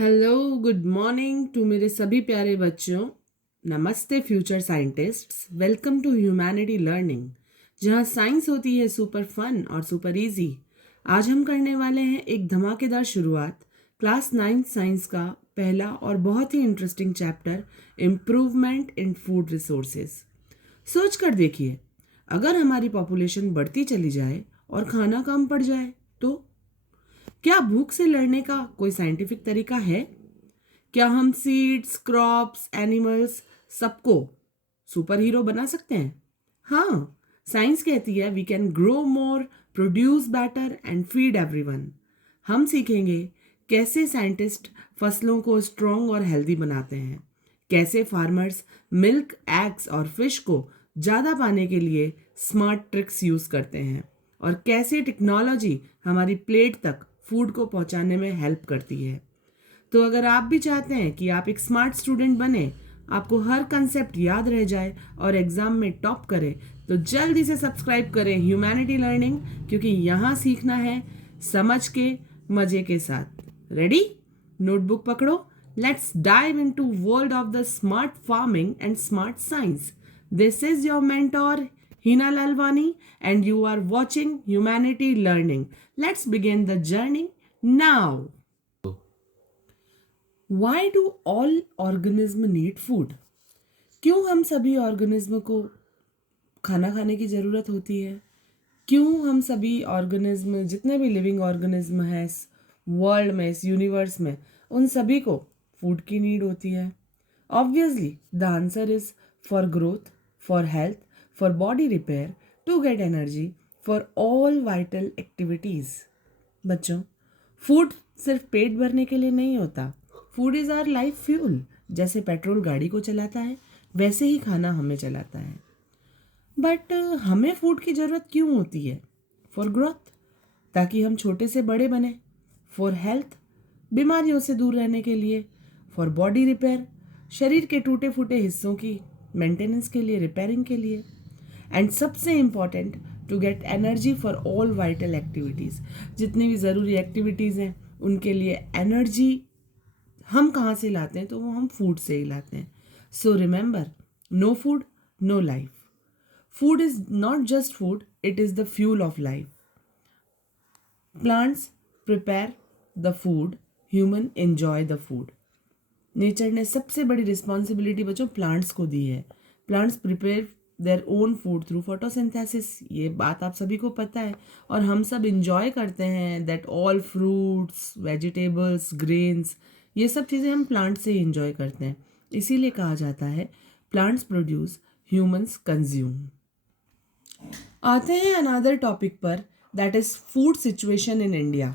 Hello, good morning to मेरे सभी प्यारे बच्चों। नमस्ते future scientists. Welcome to humanity learning, जहाँ साइंस होती है सुपर फन और सुपर इजी। आज हम करने वाले हैं एक धमाकेदार शुरुआत क्लास 9 साइंस का पहला और बहुत ही interesting chapter, improvement in food resources. सोच कर देखिए, अगर हमारी पॉपुलेशन बढ़ती चली जाए और खाना कम पड़ जाए तो क्या भूख से लड़ने का कोई साइंटिफिक तरीका है? क्या हम सीड्स, क्रॉप्स, एनिमल्स सबको सुपर हीरो बना सकते हैं? हाँ, साइंस कहती है we can grow more, produce better and feed everyone. हम सीखेंगे कैसे साइंटिस्ट फसलों को स्ट्रॉन्ग और हेल्दी बनाते हैं, कैसे फार्मर्स मिल्क, एग्स और फिश को ज़्यादा पाने के लिए स्मार्ट ट्रिक्स यूज़ करते हैं, और कैसे टेक्नोलॉजी हमारी प्लेट तक फूड को पहुंचाने में हेल्प करती है। तो अगर आप भी चाहते हैं कि आप एक स्मार्ट स्टूडेंट बने, आपको हर कंसेप्ट याद रह जाए और एग्जाम में टॉप करे, तो जल्दी से सब्सक्राइब करें ह्यूमैनिटी लर्निंग, क्योंकि यहाँ सीखना है समझ के, मजे के साथ। रेडी? नोटबुक पकड़ो। Let's dive into world of the smart farming and smart science. This is your mentor Hina Lalwani, and you are watching Humanity Learning. Let's begin the journey now. Why do all organisms need food? क्यों हम सभी organism को खाना खाने की ज़रूरत होती है? क्यों हम सभी ऑर्गेनिज्म, जितने भी लिविंग ऑर्गेनिज्म हैं इस वर्ल्ड में, इस यूनिवर्स में, उन सभी को फूड की नीड होती है? Obviously the answer is for growth, for health, for body repair, to get energy, for all vital activities. बच्चों, फूड सिर्फ पेट भरने के लिए नहीं होता। Food is our life fuel. जैसे पेट्रोल गाड़ी को चलाता है, वैसे ही खाना हमें चलाता है। बट हमें फूड की ज़रूरत क्यों होती है? फॉर ग्रोथ, ताकि हम छोटे से बड़े बने। फॉर हेल्थ, बीमारियों से दूर रहने के लिए। फॉर बॉडी रिपेयर, शरीर के टूटे फूटे हिस्सों की मेंटेनेंस के लिए, रिपेयरिंग के लिए। एंड सबसे important, to get energy for all vital activities. जितनी भी ज़रूरी एक्टिविटीज़ हैं उनके लिए एनर्जी हम कहाँ से लाते हैं? तो वो हम फूड से ही लाते हैं। So remember, no food no life. Food is not just food, it is the fuel of life. Plants prepare the food, human enjoy the food. Nature ने सबसे बड़ी रिस्पॉन्सिबिलिटी बच्चों प्लांट्स को दी है। Plants prepare their own food through photosynthesis. ये बात आप सभी को पता है, और हम सब इंजॉय करते हैं that all fruits, vegetables, grains, ये सब चीज़ें हम प्लांट से ही इंजॉय करते हैं। इसीलिए कहा जाता है प्लांट्स प्रोड्यूस, ह्यूमंस कंज्यूम। आते हैं अनदर टॉपिक पर, that is food situation in India.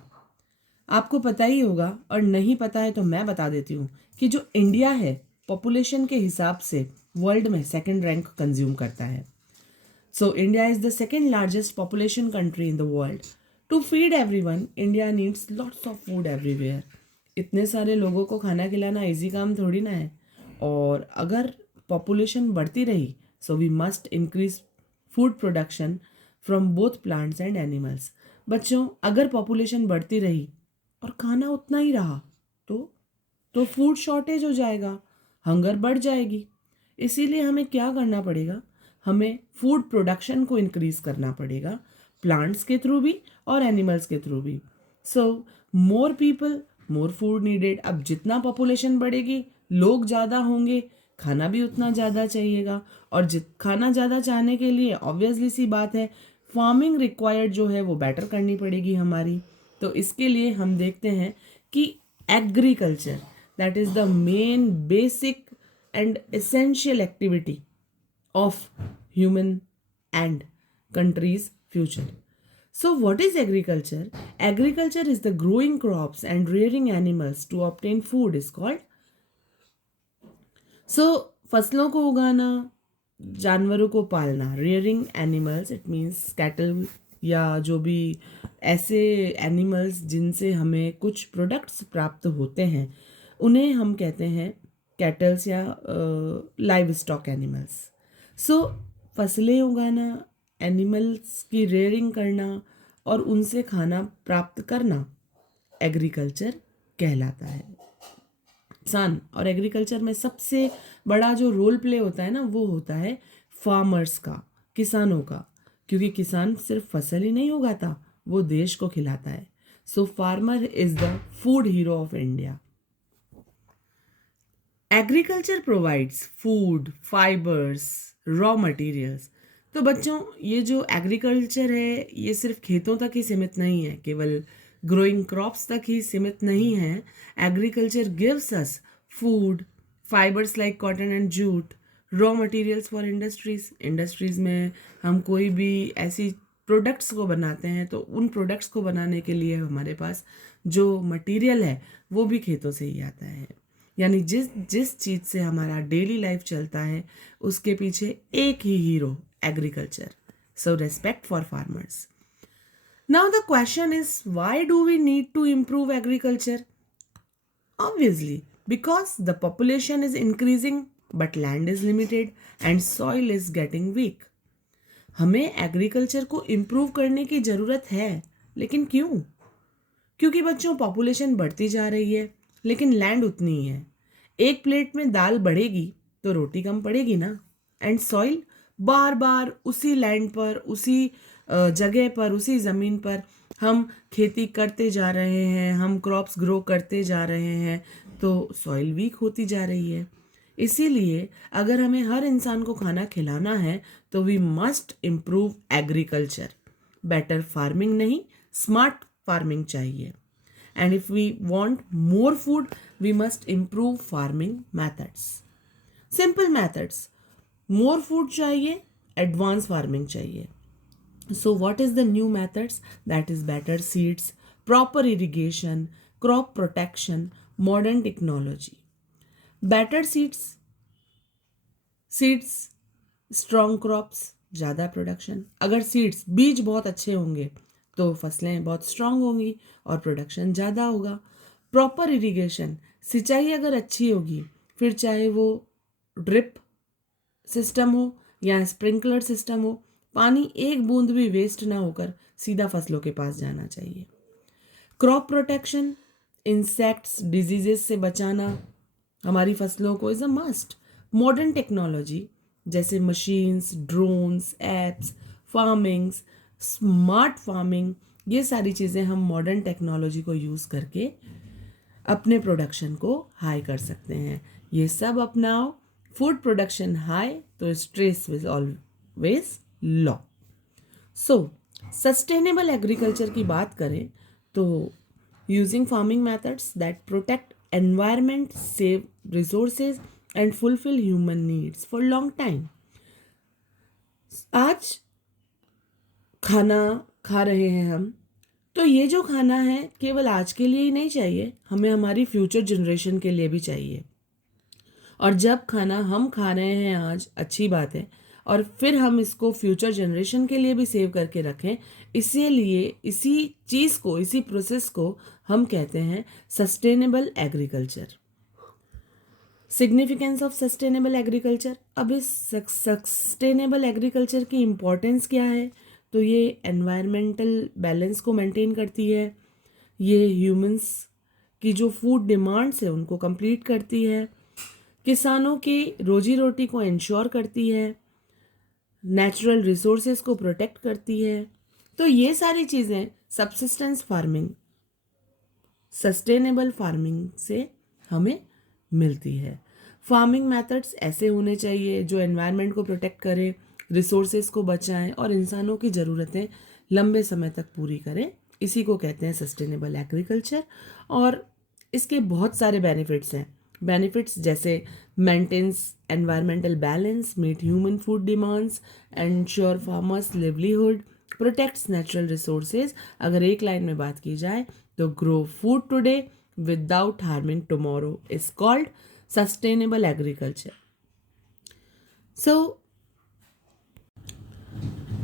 आपको पता ही होगा, और नहीं पता है तो मैं बता देती हूँ कि जो इंडिया है पॉपुलेशन के हिसाब से वर्ल्ड में सेकंड रैंक कंज्यूम करता है। So India is the second largest population country in the world. To feed everyone, India needs lots of food everywhere. इतने सारे लोगों को खाना खिलाना इजी काम थोड़ी ना है। और अगर पॉपुलेशन बढ़ती रही, so we must increase food production from both plants and animals. बच्चों, अगर पॉपुलेशन बढ़ती रही और खाना उतना ही रहा तो फूड शॉर्टेज हो जाएगा, हंगर बढ़ जाएगी। इसीलिए हमें क्या करना पड़ेगा? हमें फूड प्रोडक्शन को इंक्रीज करना पड़ेगा, प्लांट्स के थ्रू भी और एनिमल्स के थ्रू भी। So more people more food needed. अब जितना पॉपुलेशन बढ़ेगी, लोग ज़्यादा होंगे, खाना भी उतना ज़्यादा चाहिएगा। और खाना ज़्यादा चाहने के लिए ऑब्वियसली सी बात है, फार्मिंग रिक्वायर्ड जो है वो बेटर करनी पड़ेगी हमारी। तो इसके लिए हम देखते हैं कि agriculture, that is the main basic and essential activity of human and country's future. So what is agriculture? Agriculture is the growing crops and rearing animals to obtain food is called. So फसलों को उगाना, जानवरों को पालना, rearing animals, it means cattle, या जो भी ऐसे एनिमल्स जिनसे हमें कुछ प्रोडक्ट्स प्राप्त होते हैं, उन्हें हम कहते हैं कैटल्स या लाइव स्टॉक एनिमल्स। सो फसलें उगाना, एनिमल्स की रेयरिंग करना और उनसे खाना प्राप्त करना एग्रीकल्चर कहलाता है। किसान, और एग्रीकल्चर में सबसे बड़ा जो रोल प्ले होता है ना, वो होता है फार्मर्स का, किसानों का, क्योंकि किसान सिर्फ फसल ही नहीं उगाता, वो देश को खिलाता है. So farmer is the food hero of India. Agriculture provides food, fibres, raw materials. तो बच्चों, ये जो एग्रीकल्चर है ये सिर्फ खेतों तक ही सीमित नहीं है, केवल ग्रोइंग क्रॉप्स तक ही सीमित नहीं है. Agriculture gives us food, fibres like cotton and jute, raw materials for industries. Industries में हम कोई भी ऐसी प्रोडक्ट्स को बनाते हैं तो उन प्रोडक्ट्स को बनाने के लिए हमारे पास जो मटेरियल है वो भी खेतों से ही आता है. यानी जिस जिस चीज़ से हमारा डेली लाइफ चलता है उसके पीछे एक ही hero, agriculture. So respect for farmers. Now the question is, why do we need to improve agriculture? Obviously, because the population is increasing but land is limited and soil is getting weak. हमें agriculture को improve करने की ज़रूरत है, लेकिन क्यों? क्योंकि बच्चों, पॉपुलेशन बढ़ती जा रही है लेकिन लैंड उतनी ही है. एक प्लेट में दाल बढ़ेगी तो रोटी कम पड़ेगी ना. एंड सॉइल, बार बार उसी लैंड पर, उसी जगह पर, उसी ज़मीन पर हम खेती करते जा रहे हैं, हम क्रॉप्स ग्रो करते जा रहे हैं, तो सॉइल वीक होती जा रही है. इसीलिए अगर हमें हर इंसान को खाना खिलाना है तो we must improve agriculture. Better farming नहीं, स्मार्ट फार्मिंग चाहिए. And if we want more food, we must improve farming methods. Simple methods. More food चाहिए, advanced farming चाहिए. So what is the new methods? That is better seeds, proper irrigation, crop protection, modern technology. Better seeds, strong crops, ज़्यादा production. अगर seeds, बीज बहुत अच्छे होंगे तो फसलें बहुत स्ट्रांग होंगी और प्रोडक्शन ज़्यादा होगा. प्रॉपर इरिगेशन, सिंचाई अगर अच्छी होगी, फिर चाहे वो ड्रिप सिस्टम हो या स्प्रिंकलर सिस्टम हो, पानी एक बूंद भी वेस्ट ना होकर सीधा फसलों के पास जाना चाहिए. क्रॉप प्रोटेक्शन, इंसेक्ट्स, डिजीजेस से बचाना हमारी फसलों को is a must. Modern technology जैसे machines, drones, apps, farmings, smart farming, ये सारी चीज़ें हम मॉडर्न टेक्नोलॉजी को यूज़ करके अपने प्रोडक्शन को हाई कर सकते हैं. ये सब अपनाओ. फूड प्रोडक्शन हाई तो stress will always low. So sustainable agriculture की बात करें तो using farming methods that protect environment, save resources and fulfil human needs for long time. आज खाना खा रहे हैं हम, तो ये जो खाना है केवल आज के लिए ही नहीं चाहिए, हमें हमारी फ्यूचर जनरेशन के लिए भी चाहिए. और जब खाना हम खा रहे हैं आज, अच्छी बात है, और फिर हम इसको फ्यूचर जनरेशन के लिए भी सेव करके रखें. इसीलिए इसी चीज़ को, इसी प्रोसेस को हम कहते हैं sustainable agriculture. Significance of sustainable agriculture. अब इस सस्टेनेबल एग्रीकल्चर की इम्पोर्टेंस क्या है? तो ये एनवायरमेंटल बैलेंस को मेंटेन करती है, ये ह्यूमंस की जो फूड डिमांड्स है उनको कंप्लीट करती है, किसानों की रोजी रोटी को इंश्योर करती है, नेचुरल रिसोर्सेज को प्रोटेक्ट करती है. तो ये सारी चीज़ें सबसिस्टेंस फार्मिंग, सस्टेनेबल फार्मिंग से हमें मिलती है. फार्मिंग मेथड्स ऐसे होने चाहिए जो एनवायरनमेंट को प्रोटेक्ट करें, रिसोर्सेज को बचाएं और इंसानों की ज़रूरतें लंबे समय तक पूरी करें. इसी को कहते हैं सस्टेनेबल एग्रीकल्चर. और इसके बहुत सारे बेनिफिट्स हैं. बेनिफिट्स जैसे maintains environmental balance, meet human food demands, ensure farmers livelihood, protects natural resources. अगर एक लाइन में बात की जाए तो grow food today without harming tomorrow is called sustainable agriculture.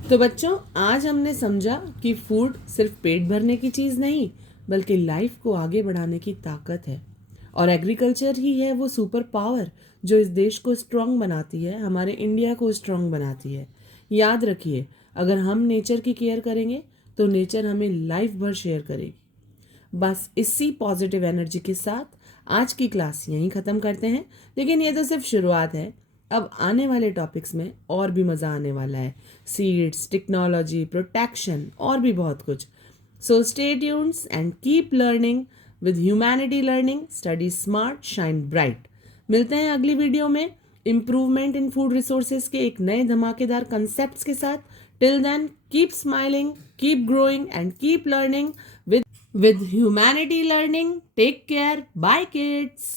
तो बच्चों, आज हमने समझा कि फूड सिर्फ पेट भरने की चीज़ नहीं बल्कि लाइफ को आगे बढ़ाने की ताकत है. और एग्रीकल्चर ही है वो सुपर पावर जो इस देश को स्ट्रांग बनाती है, हमारे इंडिया को स्ट्रांग बनाती है. याद रखिए, अगर हम नेचर की केयर करेंगे तो नेचर हमें लाइफ भर शेयर करेगी. बस इसी पॉजिटिव एनर्जी के साथ आज की क्लास यहीं ख़त्म करते हैं, लेकिन ये तो सिर्फ शुरुआत है। अब आने वाले टॉपिक्स में और भी मज़ा आने वाला है। सीड्स, टेक्नोलॉजी, प्रोटेक्शन और भी बहुत कुछ। So stay tuned and keep learning with humanity learning. Study smart, shine bright. मिलते हैं अगली वीडियो में इम्प्रूवमेंट इन फूड रिसोर्सेज के एक नए धमाकेदार कंसेप्ट्स के साथ। Till then keep smiling, keep growing and keep learning with humanity learning. Take care. Bye kids.